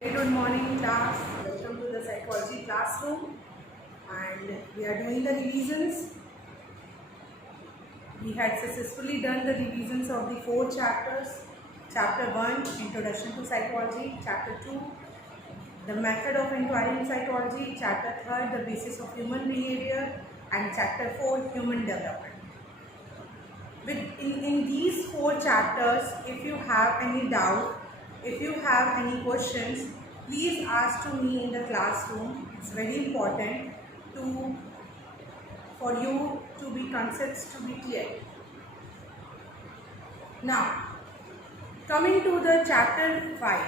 Very good morning class. Welcome to the psychology classroom, and we are doing the revisions. We had successfully done the revisions of the 4 chapters. Chapter 1, Introduction to Psychology. Chapter 2, the method of inquiry in psychology. Chapter 3, the basis of human behavior. And Chapter 4, human development. In these 4 chapters, if you have any doubt, if you have any questions, please ask to me in the classroom. It's very important for you to be concepts to be clear. Now, coming to the chapter 5.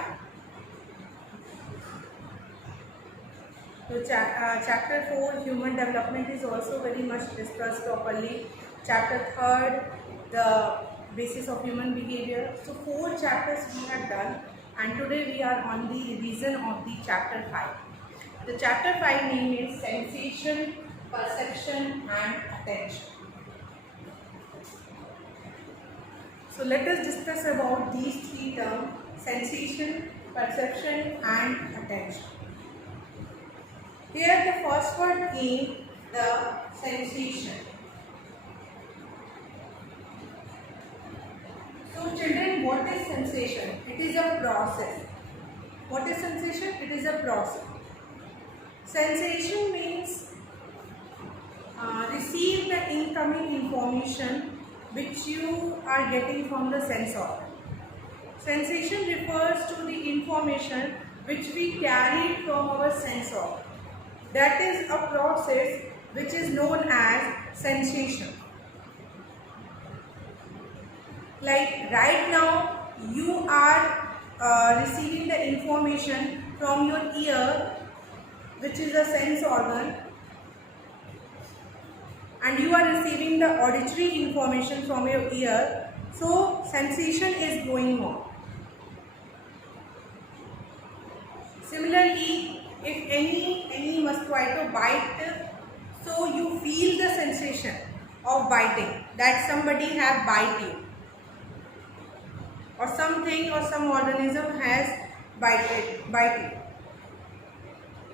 So chapter 4, human development, is also very much discussed properly. Chapter 3, the basis of human behavior. So 4 chapters we have done, and today we are on the revision of the chapter 5. The chapter 5 name is sensation, perception and attention. So let us discuss about these 3 terms: sensation, perception and attention. Here the first word came, the sensation. So children, what is sensation? It is a process. What is sensation? It is a process. Sensation means receive the incoming information which you are getting from the sense organ. Sensation refers to the information which we carry from our sense organ. That is a process which is known as sensation. Like right now, you are receiving the information from your ear, which is a sense organ, and you are receiving the auditory information from your ear. So sensation is going on. Similarly, if any mosquito bite, so you feel the sensation of biting, that somebody have bite you, or something or some organism has bite you.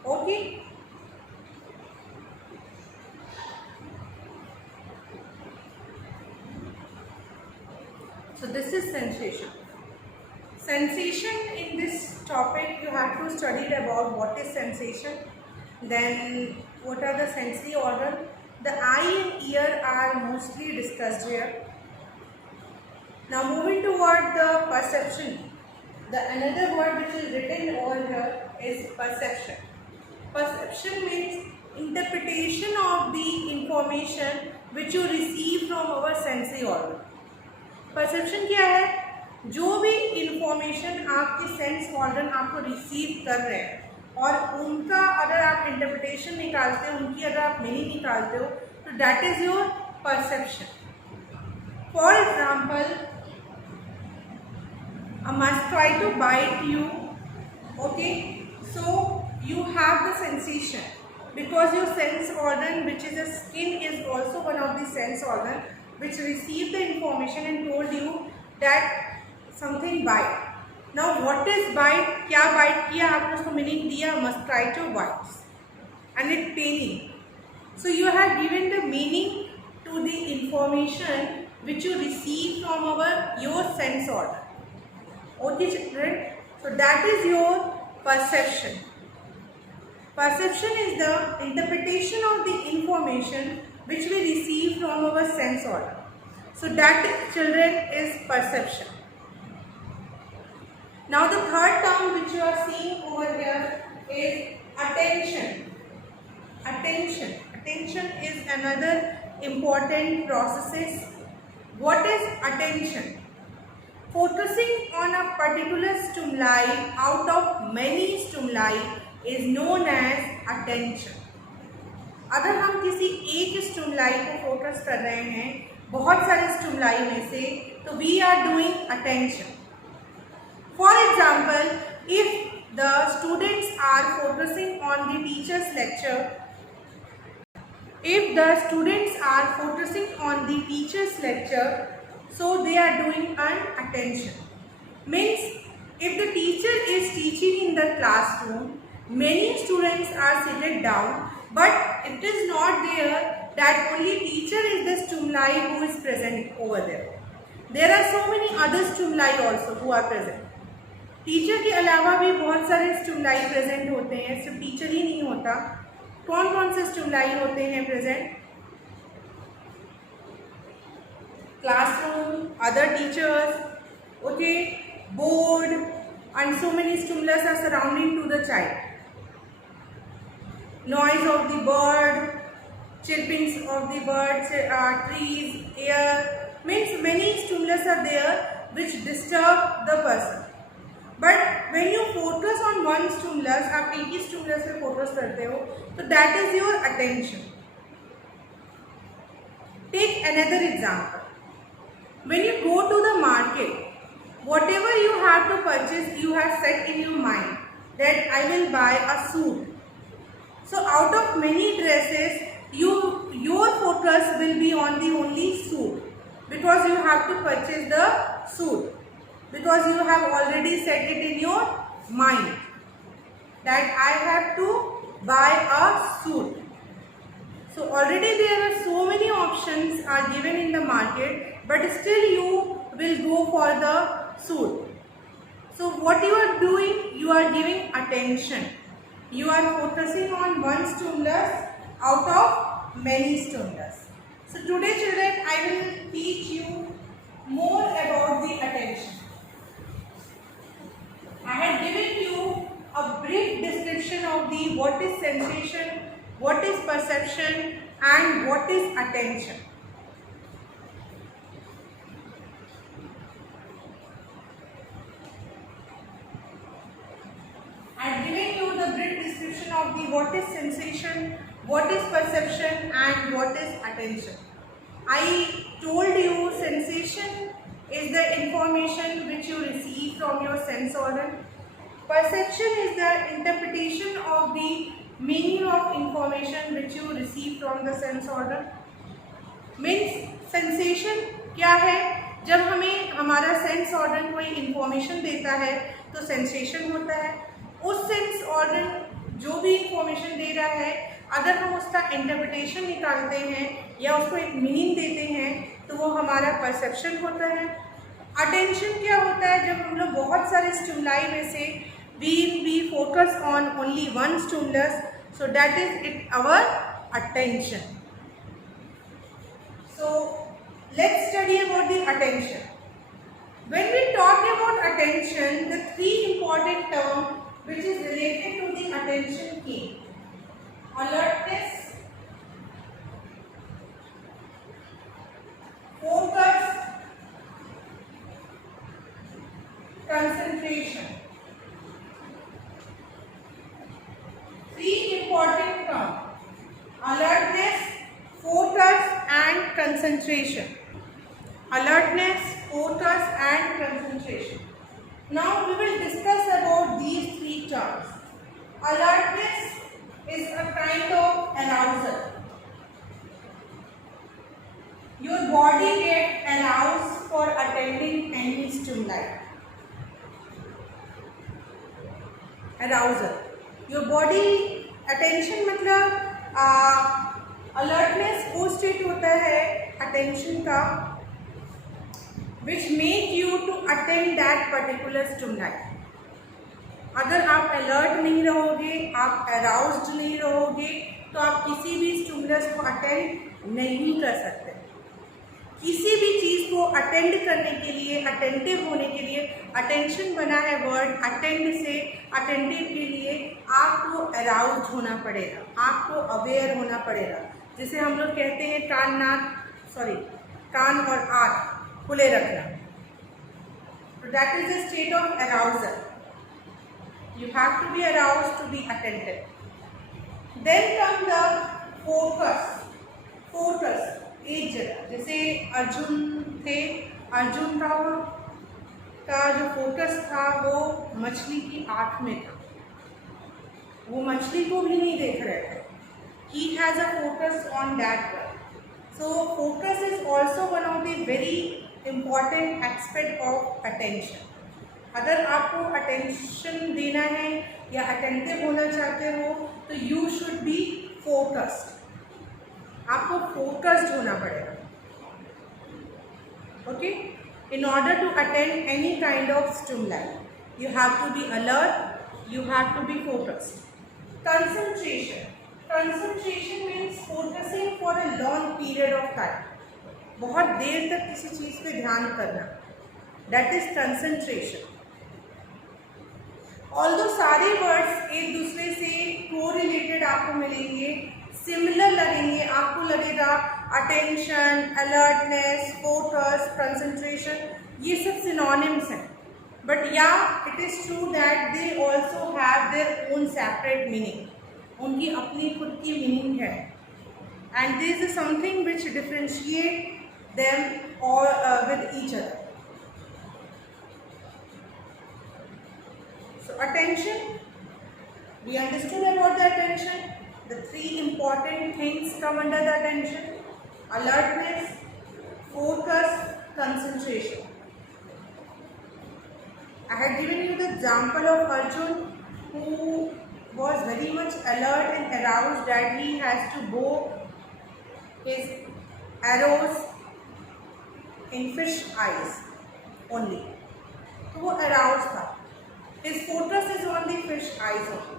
Okay. So this is sensation. Sensation, in this topic you have to study about what is sensation, then what are the sensory organ. The eye and ear are mostly discussed here. Now moving toward the perception. The another word which is written over here is perception. Perception means interpretation of the information which you receive from our sensory organ. Perception क्या है? जो भी information आपके sense organ आपको receive कर रहे हैं और उनका अगर आप इंटरप्रिटेशन निकालते हो, उनकी अगर आप मीनिंग निकालते हो, तो that is your perception. For example, a mosquito bite you, okay, so you have the sensation because your sense organ, which is the skin, is also one of the sense organ which received the information and told you that something bite. Now what is bite? क्या bite किया आपने, उसको meaning दिया, mosquito bites and it paining. So you have given the meaning to the information which you receive from your sense organ. Okay children, so that is your perception. Perception is the interpretation of the information which we receive from our sense organ. So that, children, is perception. Now the third term which you are seeing over here is attention. Attention is another important process. What is attention? Focusing on a particular stimuli out of many stimuli is known as attention. अगर हम किसी एक stimuli को focus कर रहे हैं बहुत सारे स्टिमुलाई में से, तो we are doing attention. For example, if the students are focusing on the teacher's lecture, so they are doing an attention. Means If the teacher is teaching in the classroom, many students are seated down, but it is not there that only teacher is the stimuli who is present over there. There are so many other stimuli also who are present. Teacher के अलावा भी बहुत सारे stimuli present होते हैं, सिर्फ teacher ही नहीं होता. कौन कौन से स्टिमुलाई होते हैं present? Classroom, other teachers, okay, board, and so many stimulus are surrounding to the child. Noise of the bird, chirpings of the birds, trees, air, means many stimulus are there which disturb the person. But when you focus on one stimulus, आप एक ही stimulus पे focus करते हो, तो that is your attention. Take another example. When you go to the market, whatever you have to purchase, you have set in your mind that I will buy a suit. So out of many dresses, your focus will be on the only suit, because you have to purchase the suit, because you have already set it in your mind that I have to buy a suit. So already there are so many options are given in the market, but still you will go for the suit. So what you are doing, you are giving attention. You are focusing on one stimulus out of many stimulus. So today children, I will teach you more about the attention. I had given you a brief description of the what is sensation, what is perception, and what is attention. I had given you the brief description of the what is sensation, what is perception, and what is attention. I told you sensation is the information which you receive from your sense organ. Perception is the interpretation of the meaning of information which you receive from the sense organ. Means sensation क्या है? जब हमें हमारा sense organ कोई information देता है तो sensation होता है. उस सेंस ऑर्गन जो भी इंफॉर्मेशन दे रहा है, अगर हम उसका इंटरप्रिटेशन निकालते हैं या उसको एक मीनिंग देते हैं तो वो हमारा परसेप्शन होता है. अटेंशन क्या होता है? जब हम लोग बहुत सारे स्टिमुलाई में से we focus on only one stimulus, so that is it our attention. So let's study about the attention. When we talk about attention, the three important terms which is related to the attention key: alertness, focus, concentration. Three important terms: alertness, focus, and concentration. Alertness, focus, and concentration. Now we will discuss about these three terms. Alertness is a kind of arousal. Your body gets aroused for attending any stimuli. Arousal. Your body attention मतलब alertness वो state होता है attention का which make you to attend that particular stimuli. अगर आप alert नहीं रहोगे, आप aroused नहीं रहोगे, तो आप किसी भी stimulus को attend नहीं कर सकते. किसी भी चीज़ को अटेंड करने के लिए, अटेंटिव होने के लिए, अटेंशन बना है वर्ड अटेंड से. अटेंटिव के लिए आपको अराउज्ड होना पड़ेगा, आपको अवेयर होना पड़ेगा. जिसे हम लोग कहते हैं कान और आँख खुले रखना. तो that is the state of arousal. You have to be aroused to be attentive. Then come the focus. एक जगह, जैसे अर्जुन थे, अर्जुन का जो फोकस था वो मछली की आँख में था. वो मछली को भी नहीं देख रहे थे. He has a focus on that one. So focus is also one of the very important aspect of attention. अगर आपको अटेंशन देना है या अटेंटिव होना चाहते हो तो यू शुड बी फोकस्ड, आपको फोकस्ड होना पड़ेगा. Okay, in order to attend any kind of stimuli you have to be alert, you have to be focused. Concentration means focusing for a long period of time, बहुत देर तक किसी चीज़ पे ध्यान करना, that is concentration. Although सारे words एक दूसरे से कोरिलेटेड आपको मिलेंगे, सिमिलर लगेंगे, आपको लगेगा अटेंशन, अलर्टनेस, फोकस, कंसंट्रेशन, ये सब सिनोनिम्स हैं, बट या it is true that they also have their own separate meaning, उनकी अपनी खुद की मीनिंग है, and this is something which differentiate them और with each other. So attention, we understood about the attention. The three important things come under the attention: alertness, focus, concentration. I had given you the example of Arjun, who was very much alert and aroused that he has to bow his arrows in fish eyes only. तो वो aroused था. His focus is on the fish eyes only.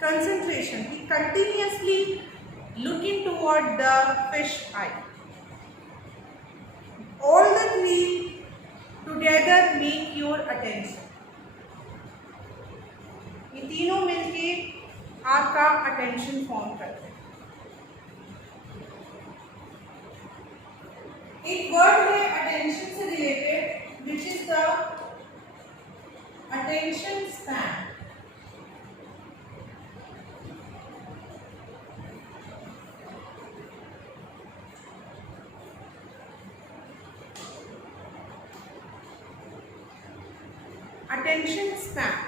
Concentration, he continuously looking toward the fish eye. All the three together make your attention. ये तीनों मिलके आपका attention form करते हैं. एक word है attention से related, which is the attention span. Attention span.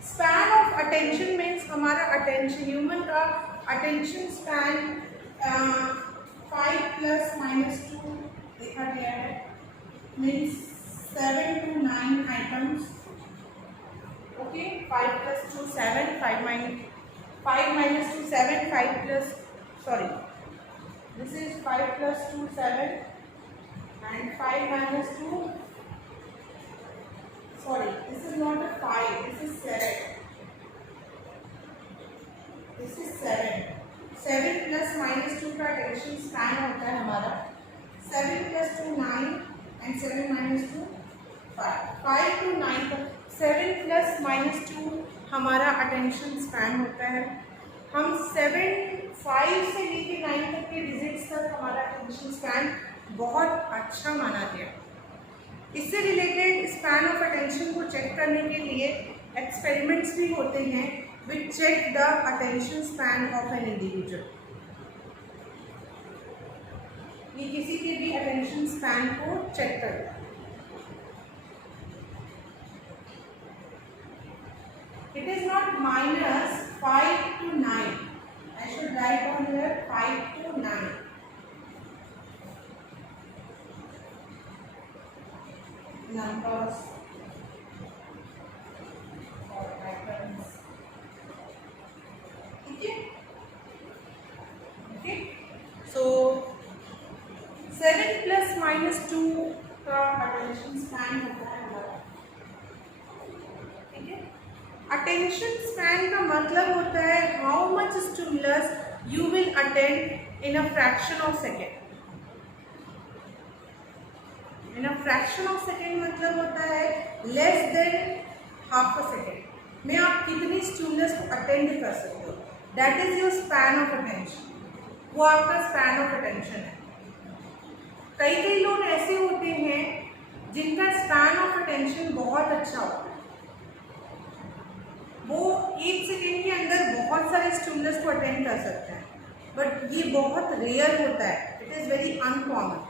Span of attention means हमारा attention, human का attention span 5 plus minus 2 देखा गया है, means 7 to 9 items. Okay, 5 plus 2 7, 5 minus 2 7, 5 plus, sorry, this is 5 plus 2 7 and 5 minus 2, sorry, this is not a 5, this is 7, this is 7. 7 plus minus 2 का attention span होता है हमारा 7 plus 2 9 and 7 minus 2 5. 5 to 9 का 7 plus minus 2 हमारा attention span होता है. हम 5 से लेके 9 तक के डिजिट्स तक हमारा अटेंशन स्पैन बहुत अच्छा माना गया. इससे रिलेटेड स्पैन ऑफ अटेंशन को चेक करने के लिए एक्सपेरिमेंट्स भी होते हैं which check the attention span of an individual. ये किसी के भी अटेंशन स्पैन को चेक करता है. It is not minus 5 to 9. I should write on here 5 to 9. Numbers or items. Okay? Okay? So 7 plus minus 2 का attention span होता है हमारा. ठीक है? अटेंशन स्पैन का मतलब होता है how much stimulus you will attend in a fraction of second. In a fraction of second मतलब होता है less than half a second में आप कितनी स्टिमुलस को अटेंड कर सकते हो. That is your span of attention. वो आपका स्पैन ऑफ अटेंशन है. कई लोग ऐसे होते हैं जिनका स्पैन ऑफ अटेंशन बहुत अच्छा होता है. वो 1 सेकेंड के अंदर बहुत सारे स्टिमुलस को अटेंड कर सकते हैं, बट ये बहुत रेयर होता है. It is very uncommon.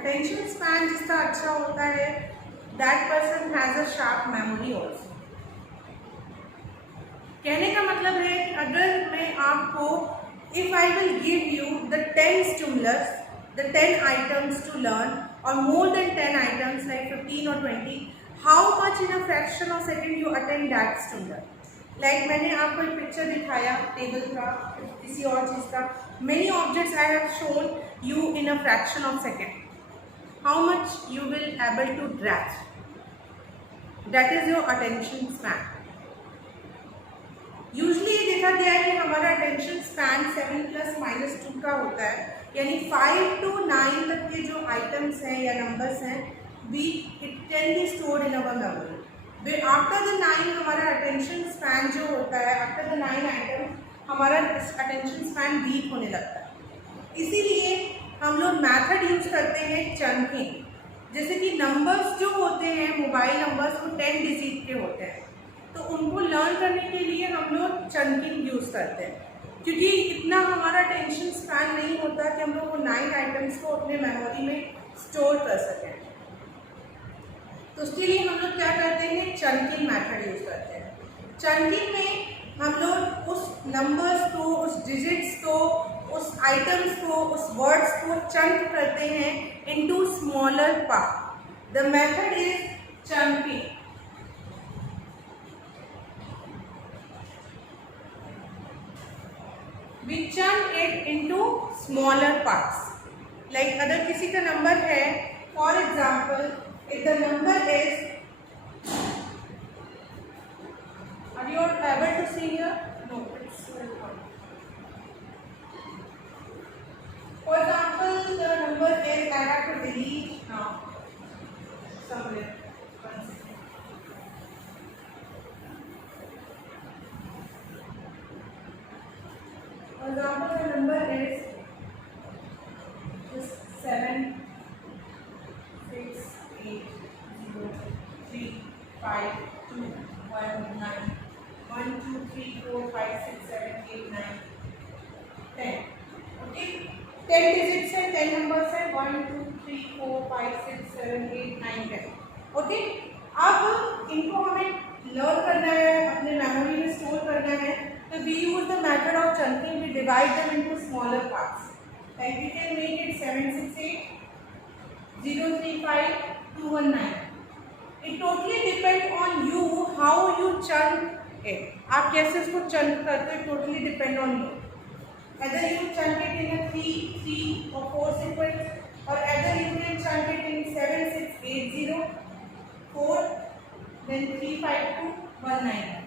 Attention span जिसका अच्छा होता है that person has a sharp memory also. कहने का मतलब है कि अगर मैं आपको if I will give you the 10 stimulus, the 10 items to learn, or more than 10 items like 15 or 20, how much in a fraction of second you attend that stimulus? Like मैंने आपको एक पिक्चर दिखाया टेबल का, किसी और चीज़ का. Many objects I have shown you in a fraction of second. How much you will able to grasp? That is your attention span. Usually देखा गया है कि हमारा अटेंशन स्पैन 7+-2 का होता है, यानी 5 to 9 तक के जो आइटम्स हैं या नंबर्स हैं it can be stored in our memory. After the 9 हमारा अटेंशन स्पैन जो होता है, आफ्टर द 9 आइटम हमारा अटेंशन स्पैन वीक होने लगता है. इसीलिए हम लोग मैथड यूज करते हैं चंकिंग. जैसे कि नंबर्स जो होते हैं मोबाइल नंबर्स वो 10 डिजिट के होते हैं, तो उनको लर्न करने के लिए हम लोग चंकिंग यूज़ करते हैं, क्योंकि इतना हमारा टेंशन स्पैन नहीं होता कि हम लोग वो 9 आइटम्स को अपने मेमोरी में स्टोर कर सकें. तो उसके लिए हम लोग क्या करते हैं, चंकिंग मेथड यूज़ करते हैं. चंकिंग में हम लोग उस नंबर्स को, उस डिजिट्स को, उस आइटम्स को, उस वर्ड्स को चंक करते हैं into smaller part. The method is chunking. We chunk it into smaller parts. Like अगर किसी का नंबर है, for example, if the number is, are you able to see here? No, it's for example, the number is, I have to delete now somewhere. For example, the number is 7, 6, 8, 0, 3, 5, 2, 1, 9, 1, 2, 3, 4, 5, 6, 7, 8, 9, 10. Okay, 10 digits है, 10 numbers है, 1, 2, 3, 4, 5, 6, 7, 8, 9, 10. Okay, अब इनको हमें learn करना है, अपने memory में store करना है. So we use the method of chunking. We divide them into smaller parts. Like we can make it 768, 035, 219. It totally depends on you how you chunk it. आप कैसे उसको chunk करते हो, totally depend on you. Either you chunk it in a 3, 3 or 4 sequence, or either you can chunk it in 7, 6, 8, 0, 4, then 3, 5, 2, 1, 9.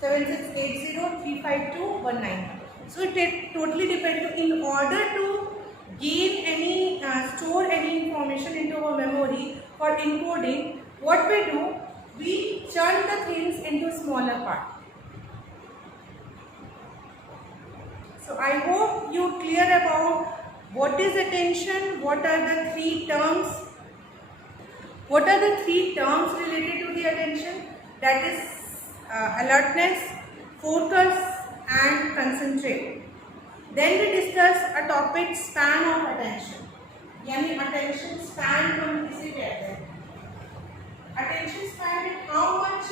7680352199. So it totally depends. In order to gain any store any information into our memory for encoding, what we do, we chunk the things into smaller part. So I hope you clear about what is attention, what are the 3 terms, what are the 3 terms related to the attention, that is alertness, focus and concentrate. Then we discuss a topic span of attention. यानी attention span को हम किसे कहते हैं? Attention span is how much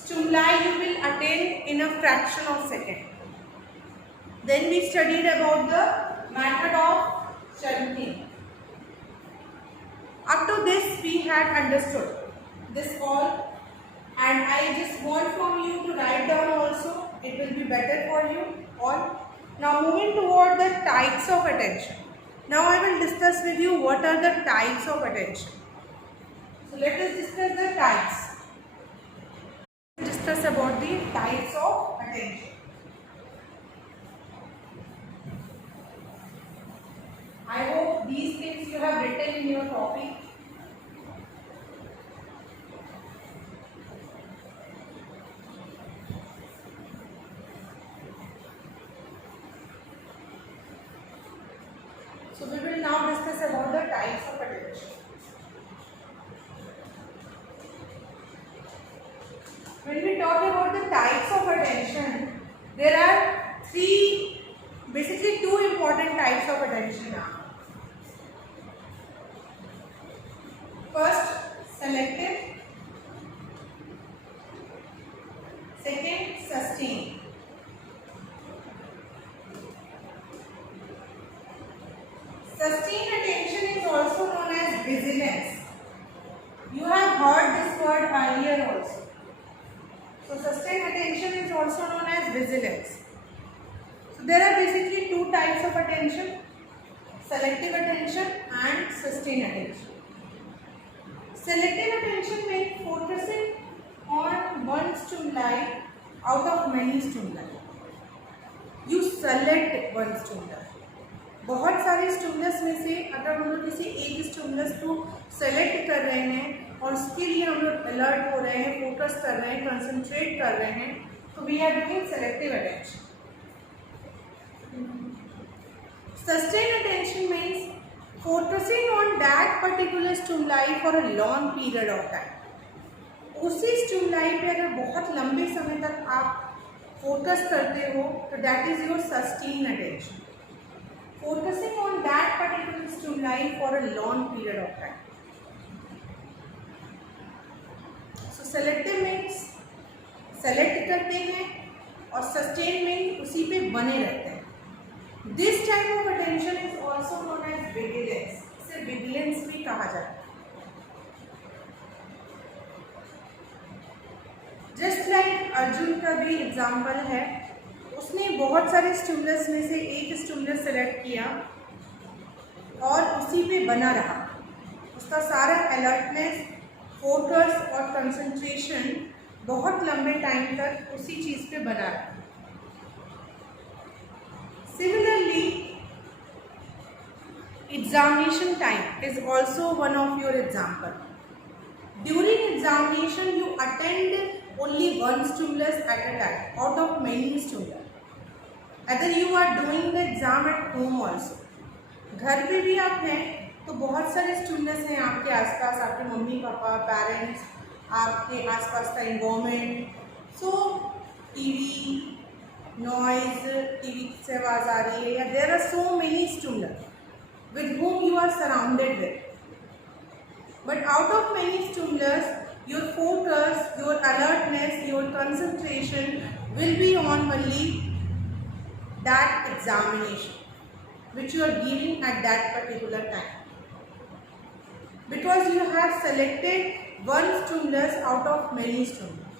stimuli you will attend in a fraction of second. Then we studied about the method of chunking. Up to this we had understood this all. And I just want from you to write down also. It will be better for you all. Now moving toward the types of attention. Now I will discuss with you what are the types of attention. So let us discuss the types. Discuss about the types of attention. I hope these things you have written in your copy. So we will now discuss about the types of attention. When we talk about the types of attention, there are basically two important types of attention now. First, selective. Second, sustained. Sustained attention is also also. So sustained attention is also known as vigilance. So there are basically two types of attention: selective attention and sustained attention. Selective attention means focusing on one stimuli out of many stimuli. You select one stimulus. बहुत सारे stimulus में से अगर हम लोग किसी एक stimulus को सेलेक्ट कर रहे हैं और उसके लिए हम लोग अलर्ट हो रहे हैं, फोकस कर रहे हैं, कंसंट्रेट कर रहे हैं, तो we are doing selective attention. Sustained attention means focusing on that particular stimuli for a long period of time. उसी स्टिमुलाई पे अगर बहुत लंबे समय तक आप फोकस करते हो तो that is your sustained attention. Focusing on that particular stimuli for a long period of time. So selective means select करते हैं और sustain means उसी पे बने रहते हैं. This type of attention is also known as vigilance. इसे vigilance भी कहा जाता है. Just like अर्जुन का भी एग्जाम्पल है, उसने बहुत सारे स्टिमुलस में से एक स्टिमुलस सेलेक्ट किया और उसी पे बना रहा. उसका सारा अलर्टनेस, फोकस और कंसंट्रेशन बहुत लंबे टाइम तक उसी चीज़ पे बना रहा. Similarly examination time is also one of your example. During examination you attend only one stimulus at a time out of many stimuli. Either you are doing the exam at home also. घर पे भी आप हैं तो बहुत सारे stimulus हैं आपके आसपास, आपके मम्मी पापा, पेरेंट्स, आपके आसपास का environment. So TV, noise, TV से आवाज़ आ रही है, या there are so many stimulus with whom you are surrounded with. But out of many stimulus, your focus, your alertness, your concentration will be on only that examination which you are giving at that particular time, because you have selected one stimulus out of many stimulus.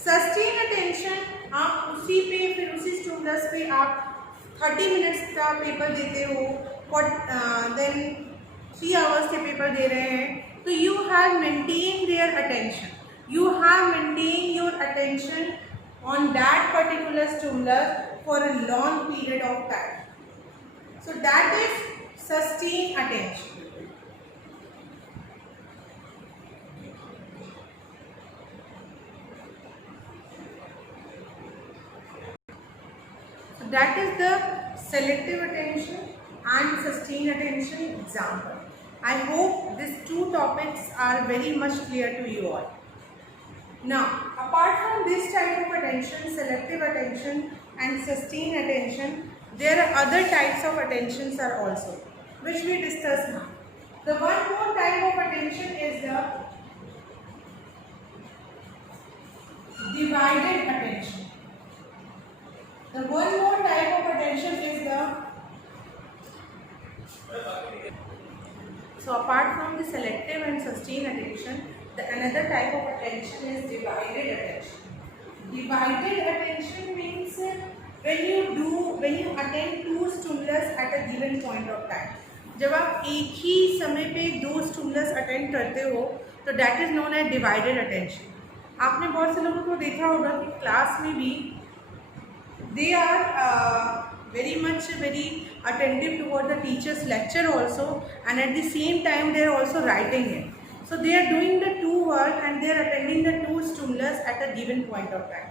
Sustained attention, आप उसी पे फिर उसी stimulus पे आप 30 minutes का paper देते हो, देन 3 आवर्स के पेपर दे रहे हैं, तो you have maintained their attention. You have maintained your attention on that particular stimulus for a long period of time. So that is sustained attention. So that is the selective attention and sustained attention example. I hope these two topics are very much clear to you all. Now, apart from this type of attention, selective attention and sustained attention, there are other types of attentions are also, which we discuss now. The one more type of attention is the divided attention. The one more type of attention is the So apart from the selective and sustained attention, the another type of attention is divided attention. Divided attention means when you attend two stimulus at a given point of time. जब आप एक ही समय पे दो stimulus attend करते हो तो that is known as divided attention. आपने बहुत से लोगों को देखा होगा कि क्लास में भी they are very attentive toward the teacher's lecture also, and at the same time they are also writing it. So they are doing the two work and they are attending the two stimulus at a given point of time.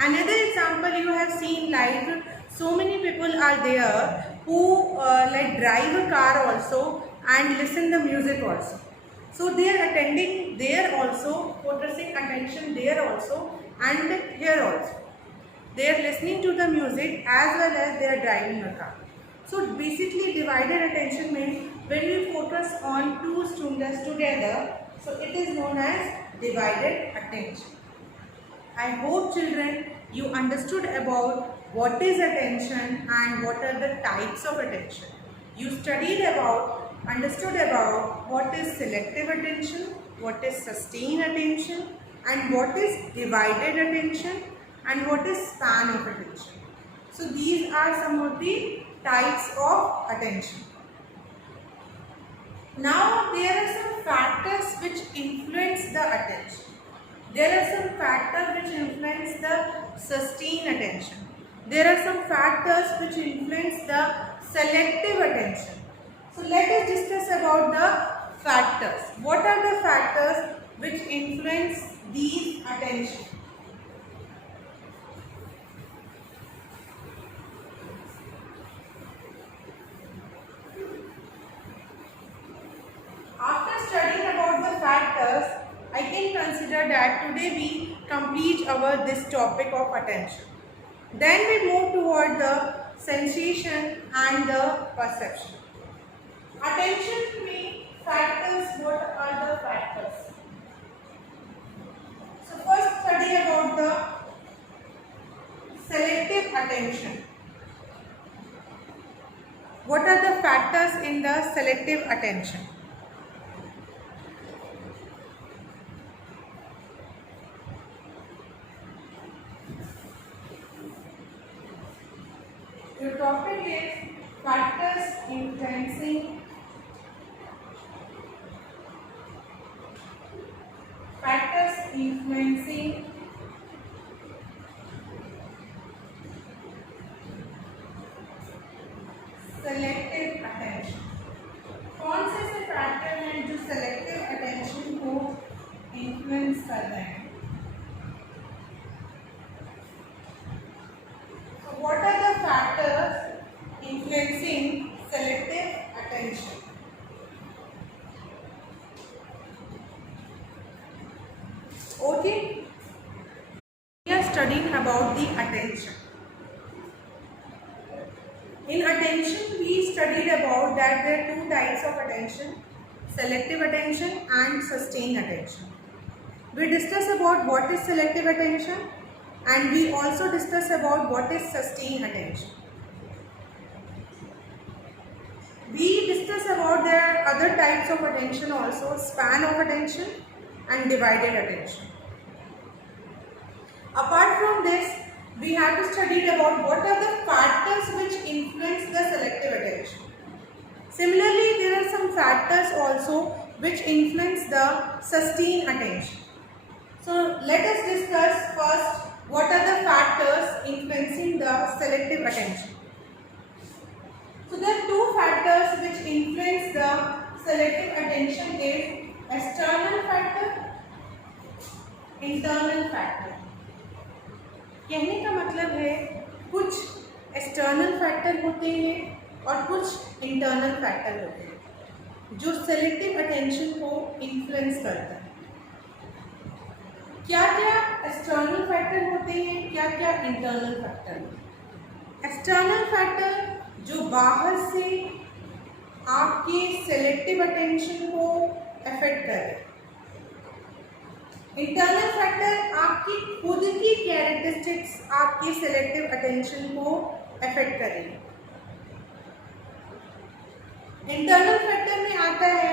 Another example you have seen, like so many people are there who like drive a car also and listen the music also. So they are attending there also, focusing attention there also and here also. They are listening to the music as well as they are driving a car. So basically divided attention means when we focus on two stimulus together, so it is known as divided attention. I hope children you understood about what is attention and what are the types of attention. You studied about understood about what is selective attention, what is sustained attention, and what is divided attention, and what is span of attention. So these are some of the types of attention. Now there are some factors which influence the attention. There are some factors which influence the sustained attention. There are some factors which influence the selective attention. So let us discuss about the factors. What are the factors which influence these attention? After studying about the factors, I can consider that today we complete this topic of attention. Then we move toward the sensation and the perception. Attention में factors, what are the factors? So first study about the selective attention. What are the factors in the selective attention? Your topic is factors influencing selective attention. कौन से factor हैं जो selective attention को influence कर रहे हैं? What are the factors influencing selective attention? Okay, we are studying about the attention. In attention, we studied about that there are two types of attention: selective attention and sustained attention. We discussed about what is selective attention, and we also discussed about what is sustained attention. We discussed about there are other types of attention also: span of attention and divided attention. Apart from this, we have to study about what are the factors which influence the selective attention. Similarly, there are some factors also which influence the sustained attention. So let us discuss first what are the factors influencing the selective attention. So there are two factors which influence the selective attention is external factor, internal factor. कहने का मतलब है कुछ external factor होते हैं और कुछ internal factor होते हैं जो सेलेक्टिव अटेंशन को इन्फ्लुएंस करता है. क्या क्या एक्सटर्नल फैक्टर होते हैं, क्या क्या इंटरनल फैक्टर? एक्सटर्नल फैक्टर जो बाहर से आपके सेलेक्टिव अटेंशन को अफेक्ट करे. इंटरनल फैक्टर आपकी खुद की कैरेक्टरिस्टिक्स आपके सेलेक्टिव अटेंशन को अफेक्ट करेंगे. इंटरनल फैक्टर में आता है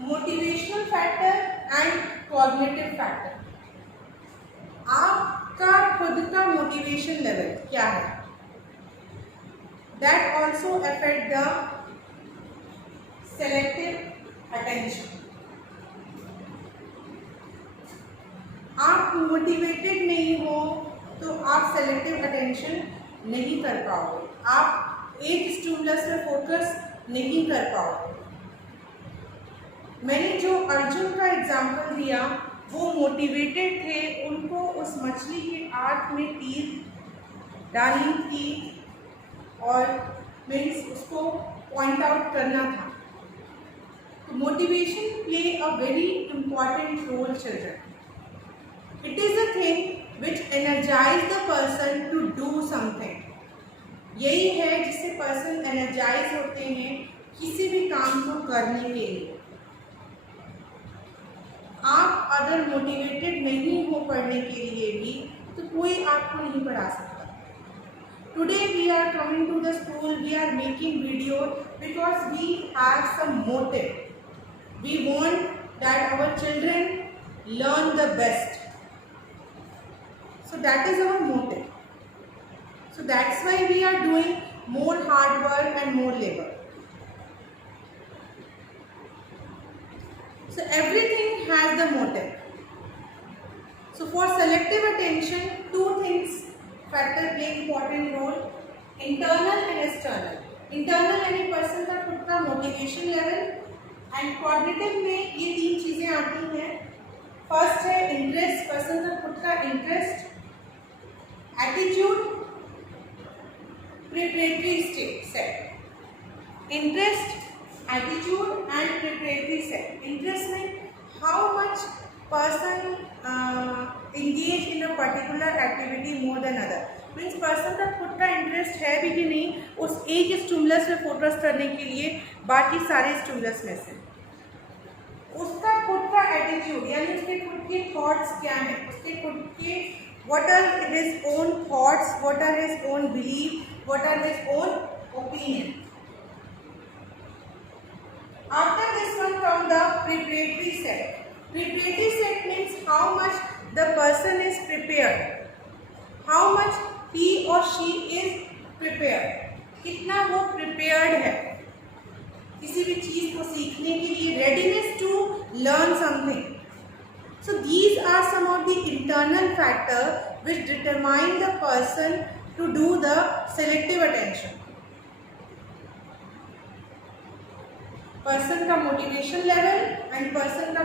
motivational factor and cognitive factor. आपका खुद का मोटिवेशन लेवल क्या है, that also affect the selective attention. आप मोटिवेटेड नहीं हो तो आप सेलेक्टिव अटेंशन नहीं कर पाओगे, आप एक स्टिमुलस पे फोकस नहीं कर पाओगे. मैंने जो अर्जुन का एग्जाम्पल दिया वो मोटिवेटेड थे, उनको उस मछली के आँख में तीर डालनी थी और मीन्स उसको पॉइंट आउट करना था. तो motivation play a very important role children. It is a thing which energize the person to do something. यही है जिससे पर्सन एनर्जाइज होते हैं किसी भी काम को करने के लिए. आप अगर मोटिवेटेड नहीं हो पढ़ने के लिए भी तो कोई आपको नहीं पढ़ा सकता. Today we are coming to the school, we are making video Because we have some motive. We want that our children learn the best. So that is our motive. So that's why we are doing more hard work and more labor. So everything has the motive. So for selective attention, two things factor play important role: internal and external. Internal यानी person का खुद का motivation level, and cognitive में ये तीन चीजें आती हैं. फर्स्ट है इंटरेस्ट, पर्सन का खुद का interest, attitude, preparatory set. Interest, attitude and preparatory set. Interest में how much person engage in a particular activity more than other. Means person का खुद का इंटरेस्ट है भी कि नहीं उस एक स्टिमुलस में फोकस करने के लिए बाकी सारे स्टिमुलस में से. उसका खुद का एटीट्यूड यानी उसके खुद के थॉट्स क्या हैं, उसके खुद के what are his own thoughts, what are his own belief, what are his own opinion. After this one come the preparatory set. Preparatory set means how much the person is prepared, how much he or she is prepared. कितना वो prepared है किसी भी चीज को सीखने के लिए, readiness to learn something. So these are some of the internal factors which determine the person to do the selective attention. Person का मोटिवेशन लेवल एंड पर्सन का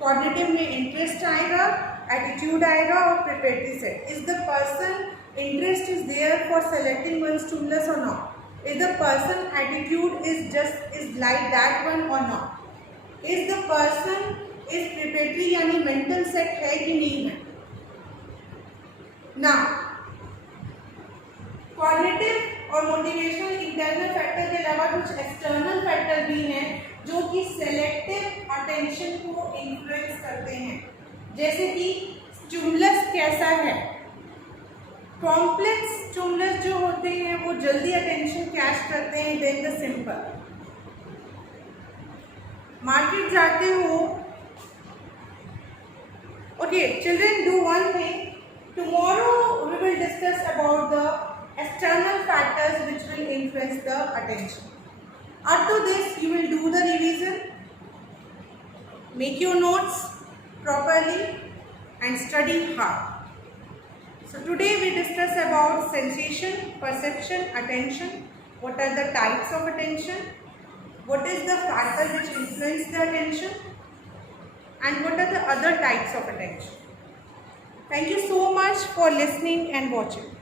कॉग्निटिव में इंटरेस्ट आएगा, एटीट्यूड आएगा और preparatory set. Is the person interest is there for selecting one stimulus or not? Is the person attitude is like that one or not? Is the person is preparatory यानी mental set है कि नहीं है? Now cognitive और motivational internal factor के अलावा कुछ external factor भी हैं जो कि सेलेक्टिव अटेंशन को इन्फ्लुएंस करते हैं. जैसे कि स्टिमुलस कैसा है. कॉम्प्लेक्स स्टिमुलस जो होते हैं वो जल्दी अटेंशन कैच करते हैं देन द सिंपल. मार्केट जाते हो, okay children, do one thing. Tomorrow we will discuss about the external factors which will influence the attention. Up to this you will do the revision, make your notes properly and study hard. So today we discuss about sensation, perception, attention, what are the types of attention, what is the factor which influence the attention, and what are the other types of attention. Thank you so much for listening and watching.